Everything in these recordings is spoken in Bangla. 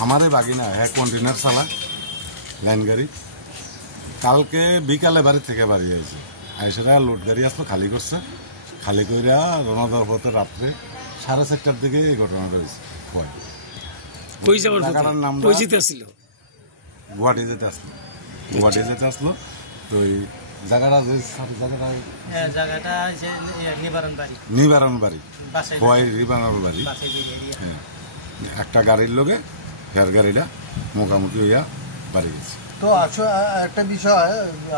हमारे बागिना है कंटेनर चाला लाइन गाड़ी কালকে বিকালে বাড়ি থেকে বাড়ি আইছে আইসেরা লোড গাড়ি আসলো খালি করছে খালি কইরা রওনা দেওয়ার পথে রাত্রে 4:30টার দিকে এই ঘটনাটা হয়েছে কই যাওয়ার নাম কই যেতে আসছিল গুয়াহাটি যেতে আসলো তো এই জায়গাটা যে জায়গাটা আছে নিবারণ বাড়ি খোয়াই নিবারণ বাড়ি হ্যাঁ একটা গাড়ির লোকে ফের গাড়িটা মোকামুখি হইয়া বাড়ি গেছে। তো আসলে একটা বিষয়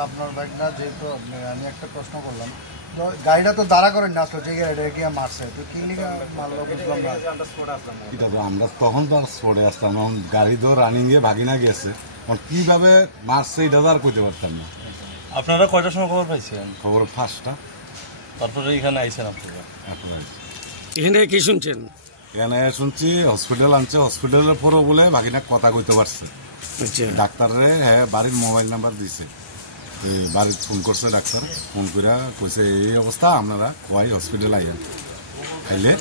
আপনার বাইক না যেহেতু আমি একটা প্রশ্ন করলাম তো গাড়িটা তো দাঁড়া করেন না আসলো যে গাড়িটা গিয়ে মারছে তো কি লিগা মারলো বুঝলাম না এটা তো আমরা তখন তো আর ছড়ে আসতাম এখন গাড়ি তো রানিংয়ে ভাগিনা গেছে কিভাবে মারছে এটা তো আর কইতে পারতাম না। আপনারা কয়টার সময় খবর পাইছেন? খবর 5টা। তারপরে এখানে আইছেন আপনারা? এখানে কি শুনছেন? এখানে শুনছি হসপিটাল আনছে, হসপিটালের পরও বলে ভাগিনা কথা কইতে পারছে। ডাক্তারে হ্যাঁ বাড়ির মোবাইল নাম্বার দিছে, বাড়ির ফোন করছে ডাক্তার, ফোন করে কইছে এই অবস্থা আপনারা খোয়াই হসপিটাল আইয়েন, খাইলে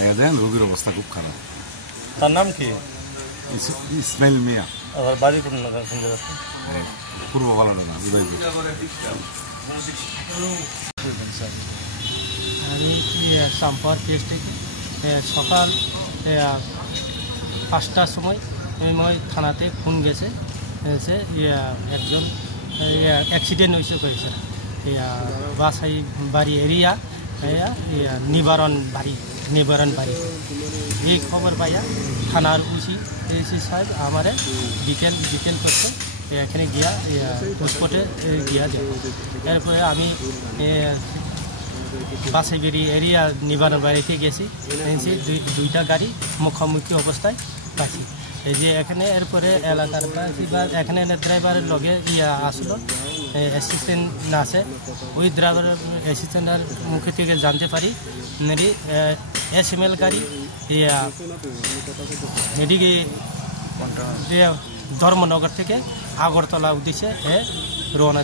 আইয়া দেন রোগীর অবস্থা খুব খারাপ। তার নাম কি? ইসমাইল মিয়া। বাড়ি কোন জায়গা? পূর্ব বালাডাঙ্গা, উদয়পুর। আমি সাম্পার পেজ থেকে সকাল 5টার সময় থানাতে ফোন গেছে একজন অ্যাক্সিডেন্ট হয়েছে কয়েছে বাসাই বাড়ি এরিয়া নিবারণ বাড়ি এই খবর পাইয়া থানার এসি সাহেব আমারে ডিটেল করতে এখানে গিয়া পোস্টপোর্টে গিয়া দেব। এরপরে আমি বাসাইবাড়ি এরিয়া নিবারণ বাড়িতে গেছি, দুইটা গাড়ি মুখোমুখি অবস্থায় পাইছি। এই যে এখানে এরপরে এলাকার এখানে ড্রাইভারের লগে আসলো অ্যাসিস্ট্যান্ট না আছে, ওই ড্রাইভার অ্যাসিস্ট্যান্টের মুখে থেকে জানতে পারি SML গাড়ি এদিকে ধর্মনগর থেকে আগরতলা উদ্দেশ্যে রওনা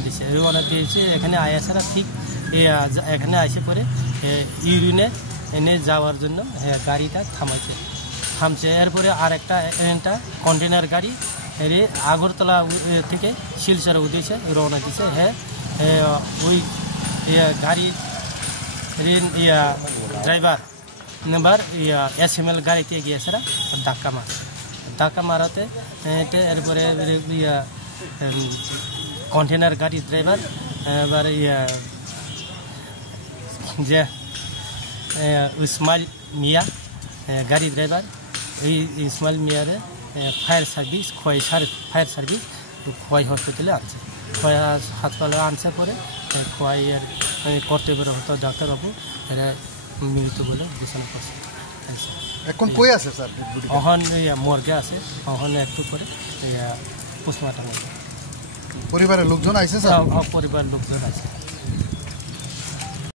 দিয়েছে। এখানে আয়াসারা ঠিক এখানে আসে পরে ইউরিনে এনে যাওয়ার জন্য গাড়িটা থামছে। এরপরে আর একটা কন্টেনার গাড়ি আগরতলা থেকে শিলচর উদ্দেশ্যে রওনা দিছে। ওই গাড়ির ড্রাইভার নাম্বার SML গাড়িতে গিয়েছে ধাক্কা মারাতে এরপরে কন্টেনার গাড়ির ড্রাইভার এবার যে ইসমাইল মিয়া গাড়ি ড্রাইভার, এই ইসমাইল মিয়ারে ফায়ার সার্ভিস খোয়াই হসপিটালে আনছে। খোয়াই হাসপাতালে আনছে পরে খোয়াইয়ের কর্তব্যরত ডাক্তারবাবু এরা মৃত বলে ঘোষণা করছে। এখন কই আছে স্যার? এখন মর্গে আছে, এখন একটু পরে পোস্টমর্টম হবে। পরিবারের লোকজন আছে স্যার? পরিবারের লোকজন আছে।